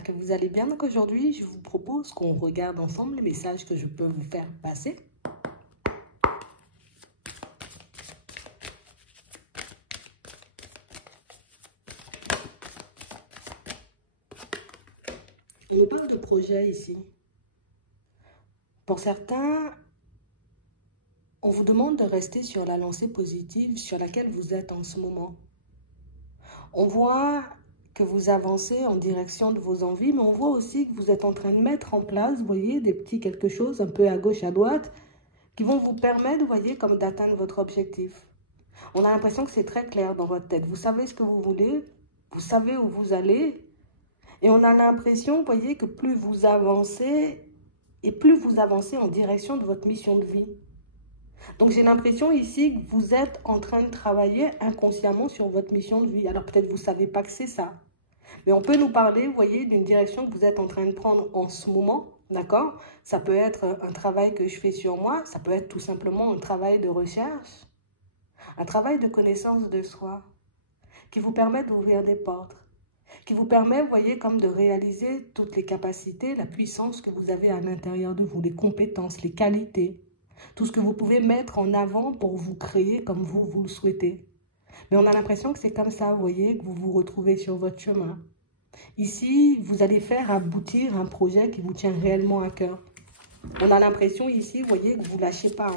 j'espère que vous allez bien. Donc aujourd'hui, je vous propose qu'on regarde ensemble les messages que je peux vous faire passer. On nous parle de projet ici. Pour certains, on vous demande de rester sur la lancée positive sur laquelle vous êtes en ce moment. On voit que vous avancez en direction de vos envies, mais on voit aussi que vous êtes en train de mettre en place, vous voyez, des petits quelque chose un peu à gauche, à droite, qui vont vous permettre, vous voyez, comme d'atteindre votre objectif. On a l'impression que c'est très clair dans votre tête. Vous savez ce que vous voulez, vous savez où vous allez, et on a l'impression, vous voyez, que plus vous avancez, et plus vous avancez en direction de votre mission de vie. Donc, j'ai l'impression ici que vous êtes en train de travailler inconsciemment sur votre mission de vie. Alors, peut-être vous ne savez pas que c'est ça. Mais on peut nous parler, vous voyez, d'une direction que vous êtes en train de prendre en ce moment, d'accord? Ça peut être un travail que je fais sur moi, ça peut être tout simplement un travail de recherche, un travail de connaissance de soi, qui vous permet d'ouvrir des portes, qui vous permet, vous voyez, comme de réaliser toutes les capacités, la puissance que vous avez à l'intérieur de vous, les compétences, les qualités, tout ce que vous pouvez mettre en avant pour vous créer comme vous le souhaitez. Mais on a l'impression que c'est comme ça, vous voyez, que vous vous retrouvez sur votre chemin. Ici, vous allez faire aboutir un projet qui vous tient réellement à cœur. On a l'impression ici, vous voyez, que vous ne lâchez pas.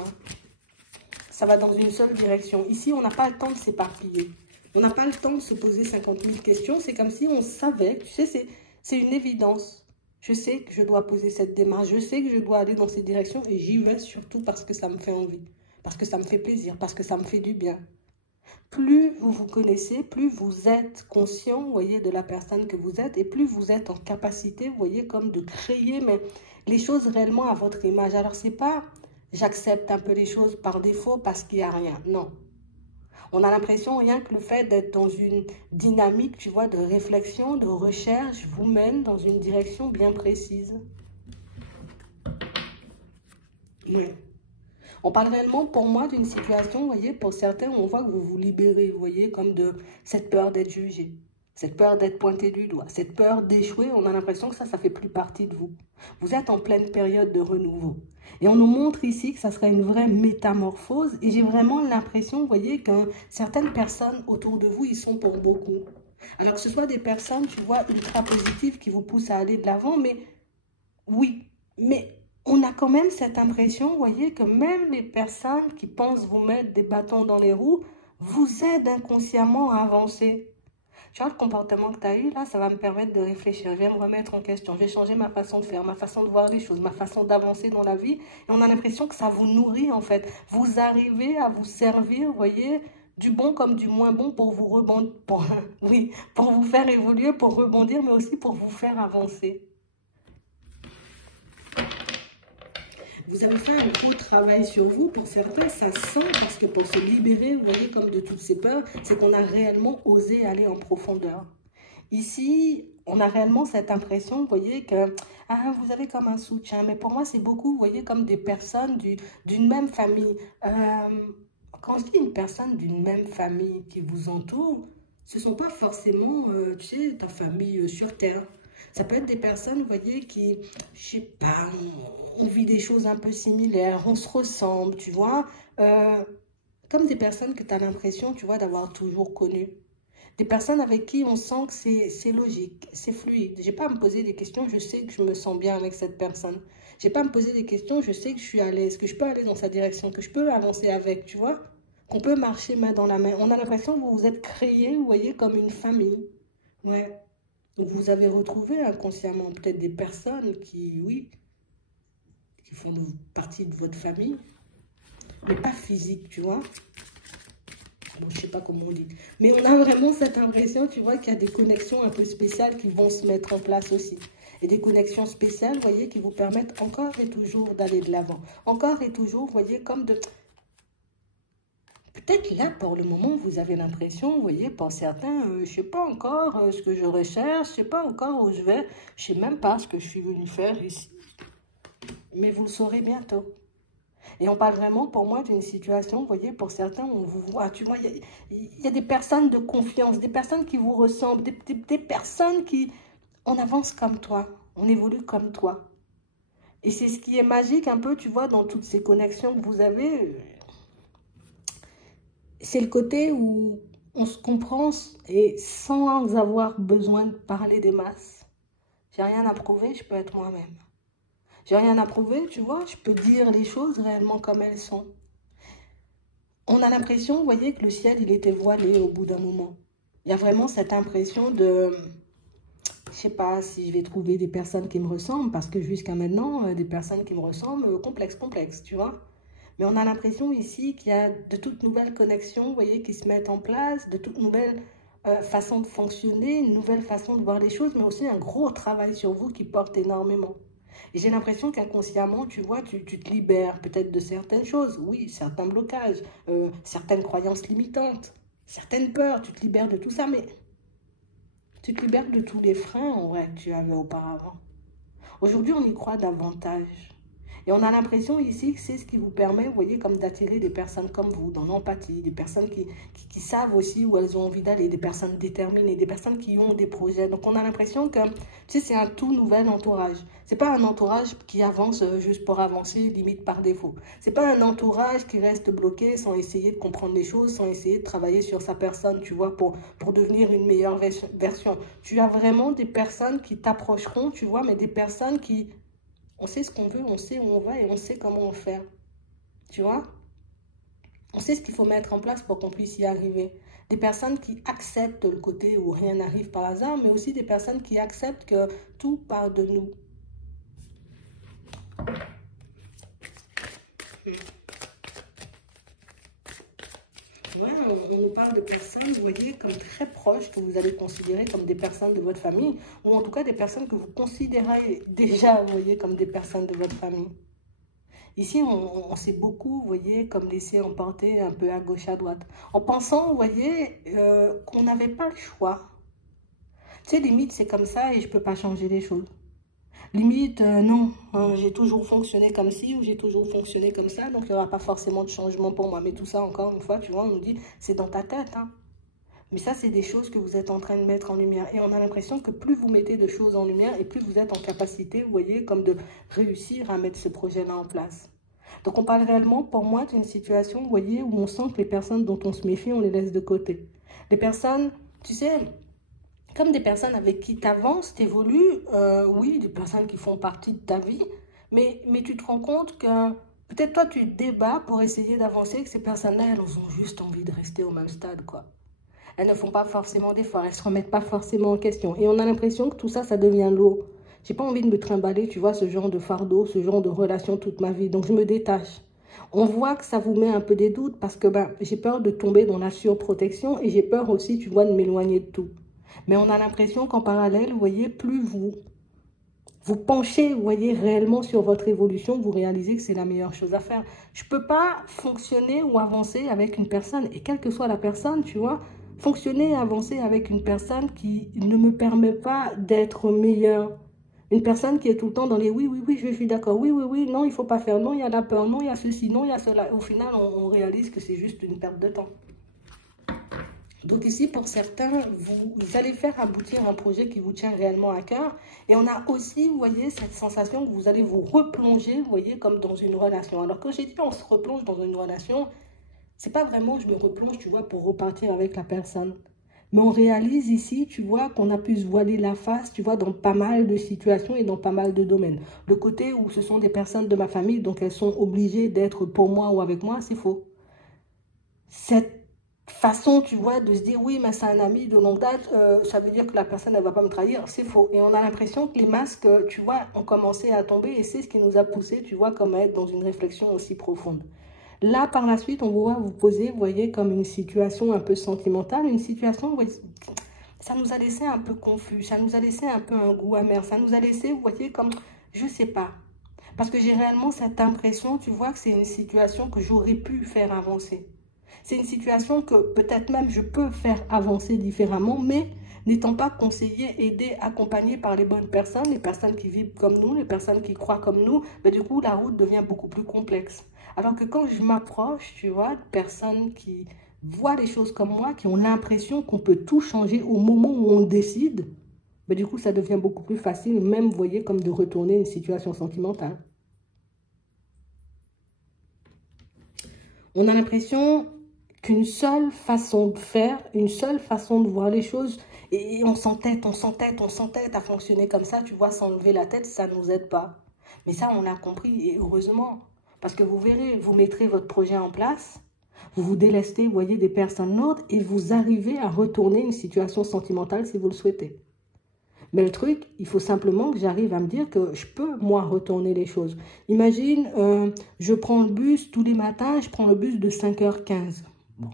Ça va dans une seule direction. Ici, on n'a pas le temps de s'éparpiller. On n'a pas le temps de se poser 50 000 questions. C'est comme si on savait, tu sais, c'est une évidence. Je sais que je dois poser cette démarche, je sais que je dois aller dans cette direction et j'y vais surtout parce que ça me fait envie, parce que ça me fait plaisir, parce que ça me fait du bien. Plus vous vous connaissez, plus vous êtes conscient, vous voyez, de la personne que vous êtes et plus vous êtes en capacité, vous voyez, comme de créer mais les choses réellement à votre image. Alors, c'est pas j'accepte un peu les choses par défaut parce qu'il n'y a rien, non. On a l'impression, rien que le fait d'être dans une dynamique, tu vois, de réflexion, de recherche, vous mène dans une direction bien précise. Oui. On parle réellement, pour moi, d'une situation, vous voyez, pour certains, on voit que vous vous libérez, vous voyez, comme de cette peur d'être jugé, cette peur d'être pointé du doigt, cette peur d'échouer. On a l'impression que ça fait plus partie de vous. Vous êtes en pleine période de renouveau. Et on nous montre ici que ça serait une vraie métamorphose. Et j'ai vraiment l'impression, vous voyez, que certaines personnes autour de vous, ils sont pour beaucoup. Alors que ce soit des personnes, tu vois, ultra positives qui vous poussent à aller de l'avant, mais oui, mais on a quand même cette impression, vous voyez, que même les personnes qui pensent vous mettre des bâtons dans les roues, vous aident inconsciemment à avancer. Tu vois, le comportement que tu as eu, là, ça va me permettre de réfléchir. Je vais me remettre en question. Je vais changer ma façon de faire, ma façon de voir les choses, ma façon d'avancer dans la vie. Et on a l'impression que ça vous nourrit, en fait. Vous arrivez à vous servir, vous voyez, du bon comme du moins bon pour vous rebondir, pour vous faire évoluer, pour rebondir, mais aussi pour vous faire avancer. Vous avez fait un gros travail sur vous. Pour certains, ça sent parce que pour se libérer, vous voyez, comme de toutes ces peurs, c'est qu'on a réellement osé aller en profondeur. Ici, on a réellement cette impression, vous voyez, que vous avez comme un soutien. Mais pour moi, c'est beaucoup, vous voyez, comme des personnes d'une même famille. Quand je dis une personne d'une même famille qui vous entoure, ce ne sont pas forcément, tu sais, ta famille sur Terre. Ça peut être des personnes, vous voyez, qui, je sais pas, on vit des choses un peu similaires, on se ressemble, tu vois. Comme des personnes que tu as l'impression, tu vois, d'avoir toujours connues. Des personnes avec qui on sent que c'est logique, c'est fluide. Je n'ai pas à me poser des questions, je sais que je me sens bien avec cette personne. Je n'ai pas à me poser des questions, je sais que je suis à l'aise, que je peux aller dans sa direction, que je peux avancer avec, tu vois. Qu'on peut marcher main dans la main. On a l'impression que vous vous êtes créés, vous voyez, comme une famille. Ouais. Donc, vous avez retrouvé inconsciemment peut-être des personnes qui, oui, qui font partie de votre famille, mais pas physique, tu vois. Bon, je ne sais pas comment on dit. Mais on a vraiment cette impression, tu vois, qu'il y a des connexions un peu spéciales qui vont se mettre en place aussi. Et des connexions spéciales, vous voyez, qui vous permettent encore et toujours d'aller de l'avant. Encore et toujours, vous voyez, comme de... Peut-être là, pour le moment, vous avez l'impression, vous voyez, pour certains, je ne sais pas encore ce que je recherche, je ne sais pas encore où je vais, je ne sais même pas ce que je suis venue faire ici. Mais vous le saurez bientôt. Et on parle vraiment, pour moi, d'une situation, vous voyez, pour certains, on vous voit, tu vois, il y a des personnes de confiance, des personnes qui vous ressemblent, des personnes qui... on avance comme toi, on évolue comme toi. Et c'est ce qui est magique un peu, tu vois, dans toutes ces connexions que vous avez. C'est le côté où on se comprend et sans avoir besoin de parler des masses. J'ai rien à prouver, je peux être moi-même. J'ai rien à prouver, tu vois, je peux dire les choses réellement comme elles sont. On a l'impression, vous voyez, que le ciel, il était voilé au bout d'un moment. Il y a vraiment cette impression de... Je sais pas si je vais trouver des personnes qui me ressemblent, parce que jusqu'à maintenant, des personnes qui me ressemblent, complexe, tu vois. Mais on a l'impression ici qu'il y a de toutes nouvelles connexions, vous voyez, qui se mettent en place, de toutes nouvelles façons de fonctionner, une nouvelle façon de voir les choses, mais aussi un gros travail sur vous qui porte énormément. Et j'ai l'impression qu'inconsciemment, tu vois, tu te libères peut-être de certaines choses, oui, certains blocages, certaines croyances limitantes, certaines peurs, tu te libères de tout ça, mais tu te libères de tous les freins, en vrai, que tu avais auparavant. Aujourd'hui, on y croit davantage. Et on a l'impression ici que c'est ce qui vous permet, vous voyez, comme d'attirer des personnes comme vous, dans l'empathie, des personnes qui savent aussi où elles ont envie d'aller, des personnes déterminées, des personnes qui ont des projets. Donc on a l'impression que, tu sais, c'est un tout nouvel entourage. C'est pas un entourage qui avance juste pour avancer, limite par défaut. C'est pas un entourage qui reste bloqué sans essayer de comprendre les choses, sans essayer de travailler sur sa personne, tu vois, pour devenir une meilleure version. Tu as vraiment des personnes qui t'approcheront, tu vois, mais des personnes qui... On sait ce qu'on veut, on sait où on va et on sait comment on fait. Tu vois? On sait ce qu'il faut mettre en place pour qu'on puisse y arriver. Des personnes qui acceptent le côté où rien n'arrive par hasard, mais aussi des personnes qui acceptent que tout part de nous. Ouais, on nous parle de personnes, vous voyez, comme très proches, que vous allez considérer comme des personnes de votre famille, ou en tout cas des personnes que vous considérez déjà, vous voyez, comme des personnes de votre famille. Ici, on s'est beaucoup, vous voyez, comme laissé emporter un peu à gauche, à droite, en pensant, vous voyez, qu'on n'avait pas le choix. Tu sais, limite, c'est comme ça et je ne peux pas changer les choses. Limite, non, hein, j'ai toujours fonctionné comme ci ou j'ai toujours fonctionné comme ça, donc il n'y aura pas forcément de changement pour moi. Mais tout ça, encore une fois, tu vois, on nous dit, c'est dans ta tête, hein. Mais ça, c'est des choses que vous êtes en train de mettre en lumière. Et on a l'impression que plus vous mettez de choses en lumière et plus vous êtes en capacité, vous voyez, comme de réussir à mettre ce projet-là en place. Donc, on parle réellement, pour moi, d'une situation, vous voyez, où on sent que les personnes dont on se méfie, on les laisse de côté. Les personnes, tu sais, comme des personnes avec qui tu avances, tu évolues, oui, des personnes qui font partie de ta vie, mais tu te rends compte que peut-être toi, tu te débats pour essayer d'avancer, que ces personnes-là, elles ont juste envie de rester au même stade, quoi. Elles ne font pas forcément d'efforts, elles ne se remettent pas forcément en question. Et on a l'impression que tout ça, ça devient lourd. J'ai pas envie de me trimballer, tu vois, ce genre de fardeau, ce genre de relation toute ma vie. Donc, je me détache. On voit que ça vous met un peu des doutes parce que j'ai peur de tomber dans la surprotection et j'ai peur aussi, tu vois, de m'éloigner de tout. Mais on a l'impression qu'en parallèle, vous voyez, plus vous penchez, vous voyez, réellement sur votre évolution, vous réalisez que c'est la meilleure chose à faire. Je ne peux pas fonctionner ou avancer avec une personne, et quelle que soit la personne, tu vois, fonctionner et avancer avec une personne qui ne me permet pas d'être meilleure. Une personne qui est tout le temps dans les oui, oui, oui, je suis d'accord, oui, oui, oui, non, il ne faut pas faire, non, il y a la peur, non, il y a ceci, non, il y a cela. Au final, on réalise que c'est juste une perte de temps. Donc ici, pour certains, vous allez faire aboutir un projet qui vous tient réellement à cœur. Et on a aussi, vous voyez, cette sensation que vous allez vous replonger, vous voyez, comme dans une relation. Alors quand j'ai dit on se replonge dans une relation, c'est pas vraiment je me replonge, tu vois, pour repartir avec la personne. Mais on réalise ici, tu vois, qu'on a pu se voiler la face, tu vois, dans pas mal de situations et dans pas mal de domaines. Le côté où ce sont des personnes de ma famille, donc elles sont obligées d'être pour moi ou avec moi, c'est faux. Cette façon, tu vois, de se dire, oui, mais c'est un ami de longue date, ça veut dire que la personne, elle ne va pas me trahir, c'est faux. Et on a l'impression que les masques, tu vois, ont commencé à tomber et c'est ce qui nous a poussé, tu vois, comme à être dans une réflexion aussi profonde. Là, par la suite, on va vous poser, vous voyez, comme une situation un peu sentimentale, une situation où ça nous a laissé un peu confus, ça nous a laissé un peu un goût amer, ça nous a laissé, vous voyez, comme, je sais pas. Parce que j'ai réellement cette impression, tu vois, que c'est une situation que j'aurais pu faire avancer. C'est une situation que peut-être même je peux faire avancer différemment, mais n'étant pas conseillé, aidé, accompagné par les bonnes personnes, les personnes qui vivent comme nous, les personnes qui croient comme nous, mais du coup, la route devient beaucoup plus complexe. Alors que quand je m'approche, tu vois, de personnes qui voient les choses comme moi, qui ont l'impression qu'on peut tout changer au moment où on décide, Mais du coup, ça devient beaucoup plus facile, même, vous voyez, comme de retourner une situation sentimentale. On a l'impression qu'une seule façon de faire, une seule façon de voir les choses, et on s'entête à fonctionner comme ça, tu vois, sans lever la tête, ça ne nous aide pas. Mais ça, on l'a compris, et heureusement, parce que vous verrez, vous mettrez votre projet en place, vous vous délestez, vous voyez, des personnes neutres, et vous arrivez à retourner une situation sentimentale si vous le souhaitez. Mais le truc, il faut simplement que j'arrive à me dire que je peux, moi, retourner les choses. Imagine, je prends le bus tous les matins, je prends le bus de 5h15. Bon.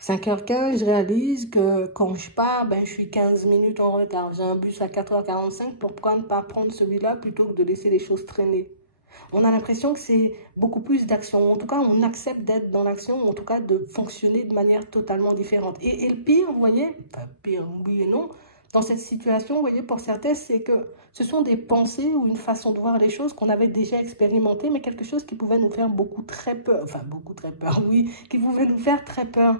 5h15, je réalise que quand je pars, ben, je suis 15 minutes en retard. J'ai un bus à 4h45, pourquoi ne pas prendre celui-là plutôt que de laisser les choses traîner? On a l'impression que c'est beaucoup plus d'action. En tout cas, on accepte d'être dans l'action, en tout cas de fonctionner de manière totalement différente. Et le pire, vous voyez, enfin, pire, oui et non, dans cette situation, vous voyez, pour certains, c'est que ce sont des pensées ou une façon de voir les choses qu'on avait déjà expérimentées, mais quelque chose qui pouvait nous faire très peur, enfin beaucoup très peur, oui, qui pouvait nous faire très peur.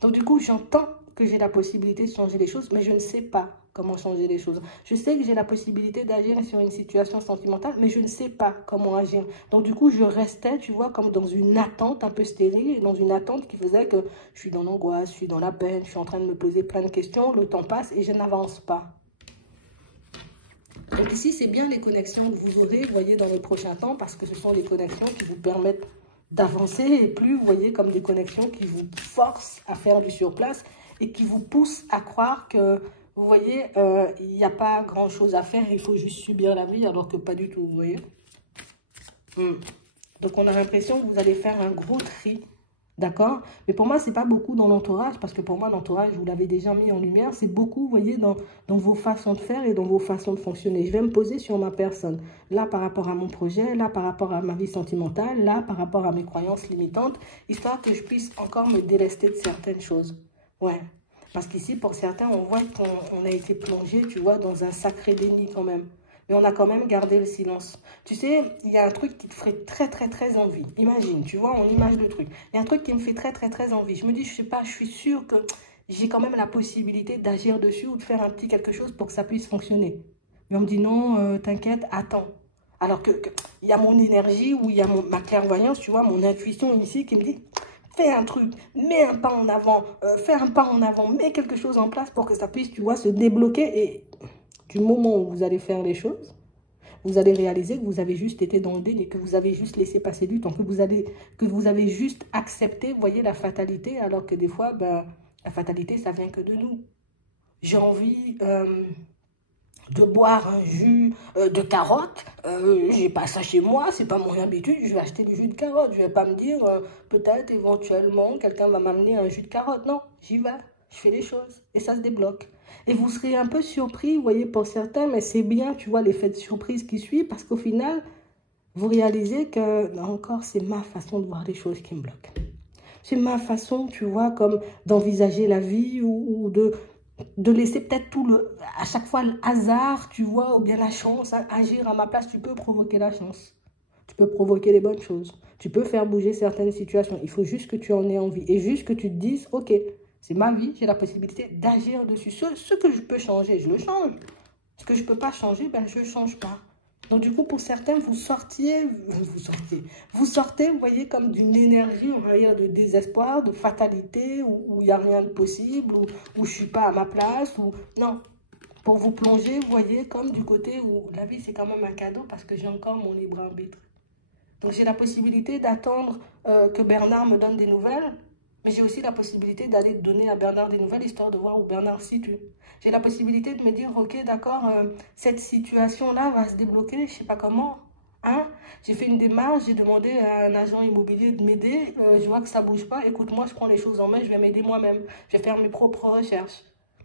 Donc du coup, j'entends que j'ai la possibilité de changer les choses, mais je ne sais pas comment changer les choses. Je sais que j'ai la possibilité d'agir sur une situation sentimentale, mais je ne sais pas comment agir. Donc du coup, je restais, tu vois, comme dans une attente un peu stérile, dans une attente qui faisait que je suis dans l'angoisse, je suis dans la peine, je suis en train de me poser plein de questions, le temps passe et je n'avance pas. Donc ici, c'est bien les connexions que vous aurez, vous voyez, dans les prochains temps, parce que ce sont des connexions qui vous permettent d'avancer et plus, vous voyez, comme des connexions qui vous forcent à faire du surplace et qui vous poussent à croire que, vous voyez, il n'y a pas grand-chose à faire, il faut juste subir la vie, alors que pas du tout, vous voyez. Donc, on a l'impression que vous allez faire un gros tri, d'accord? Mais pour moi, ce n'est pas beaucoup dans l'entourage, parce que pour moi, l'entourage, vous l'avez déjà mis en lumière, c'est beaucoup, vous voyez, dans vos façons de faire et dans vos façons de fonctionner. Je vais me poser sur ma personne, là par rapport à mon projet, là par rapport à ma vie sentimentale, là par rapport à mes croyances limitantes, histoire que je puisse encore me délester de certaines choses. Ouais. Parce qu'ici, pour certains, on voit qu'on a été plongé, tu vois, dans un sacré déni quand même. Mais on a quand même gardé le silence. Tu sais, il y a un truc qui te ferait très envie. Imagine, tu vois, on image le truc. Il y a un truc qui me fait très envie. Je me dis, je sais pas, je suis sûre que j'ai quand même la possibilité d'agir dessus ou de faire un petit quelque chose pour que ça puisse fonctionner. Mais on me dit, non, t'inquiète, attends. Alors que il y a mon énergie ou il y a ma clairvoyance, tu vois, mon intuition ici qui me dit... Fais un truc, mets un pas en avant, fais un pas en avant, mets quelque chose en place pour que ça puisse, tu vois, se débloquer. Et du moment où vous allez faire les choses, vous allez réaliser que vous avez juste été dans le déni, que vous avez juste laissé passer du temps, que vous avez juste accepté, vous voyez, la fatalité, alors que des fois, ben, la fatalité, ça vient que de nous. J'ai envie... de boire un jus de carotte, j'ai pas ça chez moi, c'est pas mon habitude, je vais acheter du jus de carotte, je vais pas me dire peut-être éventuellement quelqu'un va m'amener un jus de carotte, non, j'y vais, je fais les choses et ça se débloque. Et vous serez un peu surpris, vous voyez, pour certains, mais c'est bien, tu vois, l'effet de surprise qui suit, parce qu'au final, vous réalisez que, là encore, c'est ma façon de voir les choses qui me bloque. C'est ma façon, tu vois, comme d'envisager la vie ou de laisser peut-être à chaque fois le hasard, tu vois, ou bien la chance, agir à ma place. Tu peux provoquer la chance. Tu peux provoquer les bonnes choses. Tu peux faire bouger certaines situations. Il faut juste que tu en aies envie. Et juste que tu te dises, ok, c'est ma vie, j'ai la possibilité d'agir dessus. Ce que je peux changer, je le change. Ce que je ne peux pas changer, ben, je ne change pas. Donc, du coup, pour certains, vous sortez, vous voyez, comme d'une énergie, on va dire, de désespoir, de fatalité, où il n'y a rien de possible, où je ne suis pas à ma place, ou non. Pour vous plonger, vous voyez, comme du côté où la vie, c'est quand même un cadeau parce que j'ai encore mon libre arbitre. Donc, j'ai la possibilité d'attendre que Bernard me donne des nouvelles, mais j'ai aussi la possibilité d'aller donner à Bernard des nouvelles, histoire de voir où Bernard se situe. J'ai la possibilité de me dire, ok, d'accord, cette situation-là va se débloquer, je ne sais pas comment. Hein? J'ai fait une démarche, j'ai demandé à un agent immobilier de m'aider, je vois que ça ne bouge pas, écoute, moi, je prends les choses en main, je vais m'aider moi-même, je vais faire mes propres recherches.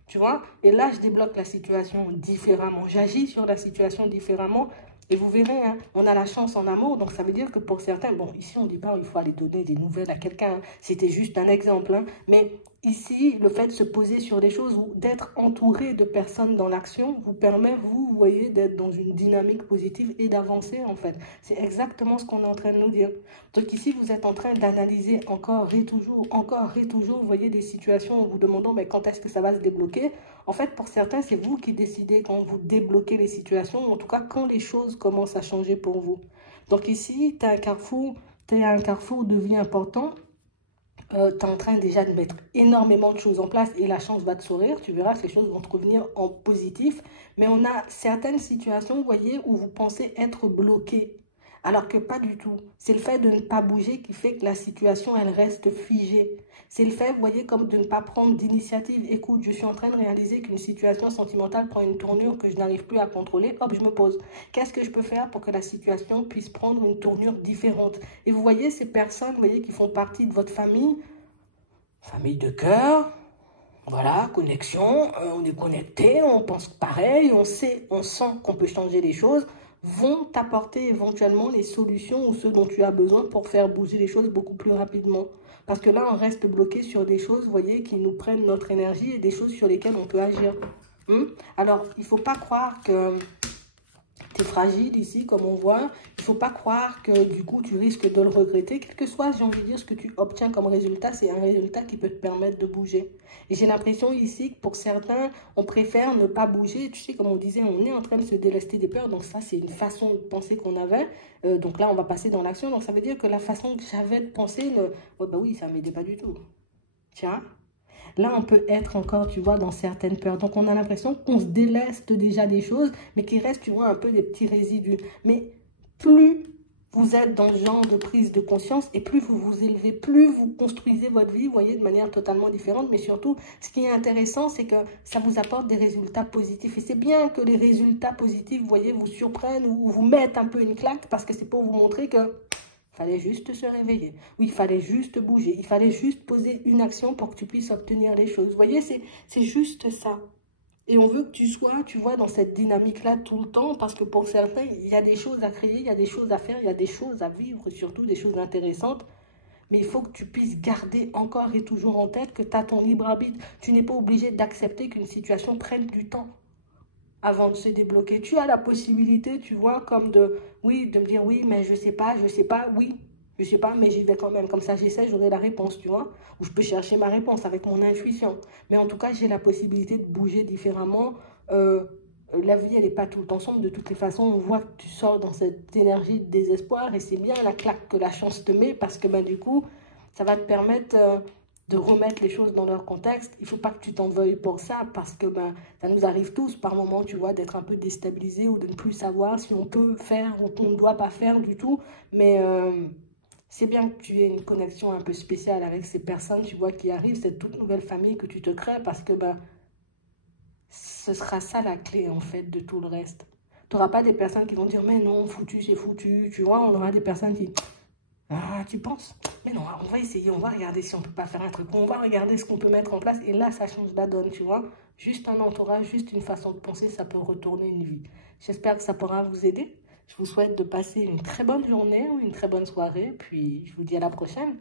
Tu vois? Et là, je débloque la situation différemment. J'agis sur la situation différemment. Et vous verrez, hein, on a la chance en amour. Donc, ça veut dire que pour certains, bon, ici, on ne dit pas il faut aller donner des nouvelles à quelqu'un. Hein. C'était juste un exemple. Hein, mais ici, le fait de se poser sur les choses ou d'être entouré de personnes dans l'action vous permet, vous voyez, d'être dans une dynamique positive et d'avancer en fait. C'est exactement ce qu'on est en train de nous dire. Donc ici, vous êtes en train d'analyser encore et toujours, vous voyez des situations en vous demandant mais quand est-ce que ça va se débloquer. En fait, pour certains, c'est vous qui décidez quand vous débloquez les situations, en tout cas quand les choses commencent à changer pour vous. Donc ici, tu as un carrefour de vie important. Tu es en train déjà de mettre énormément de choses en place et la chance va te sourire. Tu verras, ces choses vont te revenir en positif. Mais on a certaines situations, vous voyez, où vous pensez être bloqué. Alors que pas du tout. C'est le fait de ne pas bouger qui fait que la situation, elle reste figée. C'est le fait, vous voyez, comme de ne pas prendre d'initiative. Écoute, je suis en train de réaliser qu'une situation sentimentale prend une tournure que je n'arrive plus à contrôler. Hop, je me pose. Qu'est-ce que je peux faire pour que la situation puisse prendre une tournure différente? Et vous voyez, ces personnes, vous voyez, qui font partie de votre famille de cœur, voilà, connexion, on est connecté, on pense pareil, on sait, on sent qu'on peut changer les choses, vont t'apporter éventuellement les solutions ou ce dont tu as besoin pour faire bouger les choses beaucoup plus rapidement. Parce que là, on reste bloqué sur des choses, vous voyez, qui nous prennent notre énergie et des choses sur lesquelles on peut agir. Alors, il ne faut pas croire que tu es fragile ici, comme on voit. Il ne faut pas croire que du coup, tu risques de le regretter. Quel que soit, j'ai envie de dire, ce que tu obtiens comme résultat, c'est un résultat qui peut te permettre de bouger. Et j'ai l'impression ici que pour certains, on préfère ne pas bouger. Tu sais, comme on disait, on est en train de se délester des peurs. Donc ça, c'est une façon de penser qu'on avait. Donc là, on va passer dans l'action. Donc ça veut dire que la façon que j'avais de penser, ouais, bah oui, ça ne m'aidait pas du tout. Tiens. Là, on peut être encore, tu vois, dans certaines peurs. Donc, on a l'impression qu'on se déleste déjà des choses, mais qu'il reste, tu vois, un peu des petits résidus. Mais plus vous êtes dans ce genre de prise de conscience et plus vous vous élevez, plus vous construisez votre vie, vous voyez, de manière totalement différente. Mais surtout, ce qui est intéressant, c'est que ça vous apporte des résultats positifs. Et c'est bien que les résultats positifs, vous voyez, vous surprennent ou vous mettent un peu une claque parce que c'est pour vous montrer que il fallait juste se réveiller. Oui, il fallait juste bouger. Il fallait juste poser une action pour que tu puisses obtenir les choses. Vous voyez, c'est juste ça. Et on veut que tu sois, tu vois, dans cette dynamique-là tout le temps, parce que pour certains, il y a des choses à créer, il y a des choses à faire, il y a des choses à vivre, surtout des choses intéressantes. Mais il faut que tu puisses garder encore et toujours en tête que tu as ton libre arbitre. Tu n'es pas obligé d'accepter qu'une situation prenne du temps avant de se débloquer. Tu as la possibilité, tu vois, comme oui, de me dire oui, mais je sais pas, oui, je sais pas, mais j'y vais quand même. Comme ça, j'essaie, j'aurai la réponse, tu vois. Ou je peux chercher ma réponse avec mon intuition. Mais en tout cas, j'ai la possibilité de bouger différemment. La vie, elle n'est pas tout le temps sombre. De toutes les façons, on voit que tu sors dans cette énergie de désespoir et c'est bien la claque que la chance te met parce que du coup, ça va te permettre de remettre les choses dans leur contexte. Il ne faut pas que tu t'en veuilles pour ça parce que ça nous arrive tous par moment, tu vois, d'être un peu déstabilisé ou de ne plus savoir si on peut faire ou qu'on ne doit pas faire du tout. Mais c'est bien que tu aies une connexion un peu spéciale avec ces personnes, tu vois, qui arrivent, cette toute nouvelle famille que tu te crées parce que ce sera ça la clé en fait de tout le reste. Tu n'auras pas des personnes qui vont dire mais non, foutu, c'est foutu, tu vois, on aura des personnes qui... Ah, tu penses? Mais non, on va essayer, on va regarder si on peut pas faire un truc, on va regarder ce qu'on peut mettre en place et là, ça change la donne, tu vois. Juste un entourage, juste une façon de penser, ça peut retourner une vie. J'espère que ça pourra vous aider. Je vous souhaite de passer une très bonne journée ou une très bonne soirée, puis je vous dis à la prochaine.